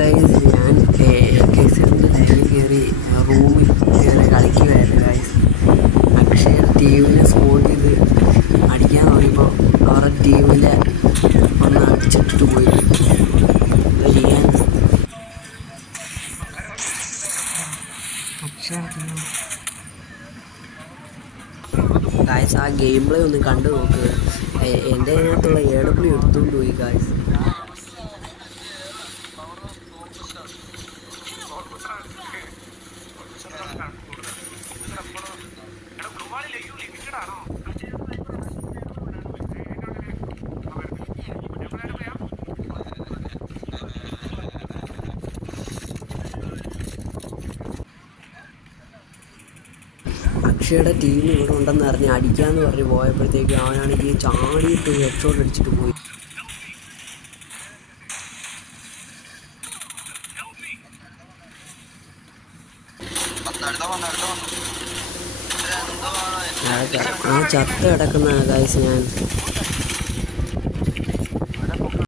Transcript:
Guys ഞാൻ കേസിൻ്റെ ലൈനിൽ കയറി റൂമിൽ കയറി കളിക്കുമായിരുന്നു ഗൈസ്. അക്ഷയ ടീമിനെ സ്പോട്ട് ചെയ്ത് അടിക്കാൻ നോക്കിയപ്പോൾ അവരുടെ ടീമിലെ ഒന്ന് അടിച്ചിട്ടിട്ട് പോയി. ചെയ്യാൻ ഗായ്സ് ആ ഗെയിം പ്ലേ ഒന്ന് കണ്ടു നോക്ക്. എൻ്റെ അതിനകത്തുള്ള AW എടുത്തുകൊണ്ട് പോയി ഗായ്സ്. അക്ഷയുടെ ടീം ഇവിടെ ഉണ്ടെന്ന് അറിഞ്ഞ് അടിക്കാമെന്ന് പറഞ്ഞ് പോയപ്പോഴത്തേക്ക് അവനാണെങ്കിൽ ചാടിയിട്ട് ഹെഡ്ഷോട്ട് അടിച്ചിട്ട് പോയി. ആ ചത്ത് കിടക്കുന്ന ഗൈസ് ഞാൻ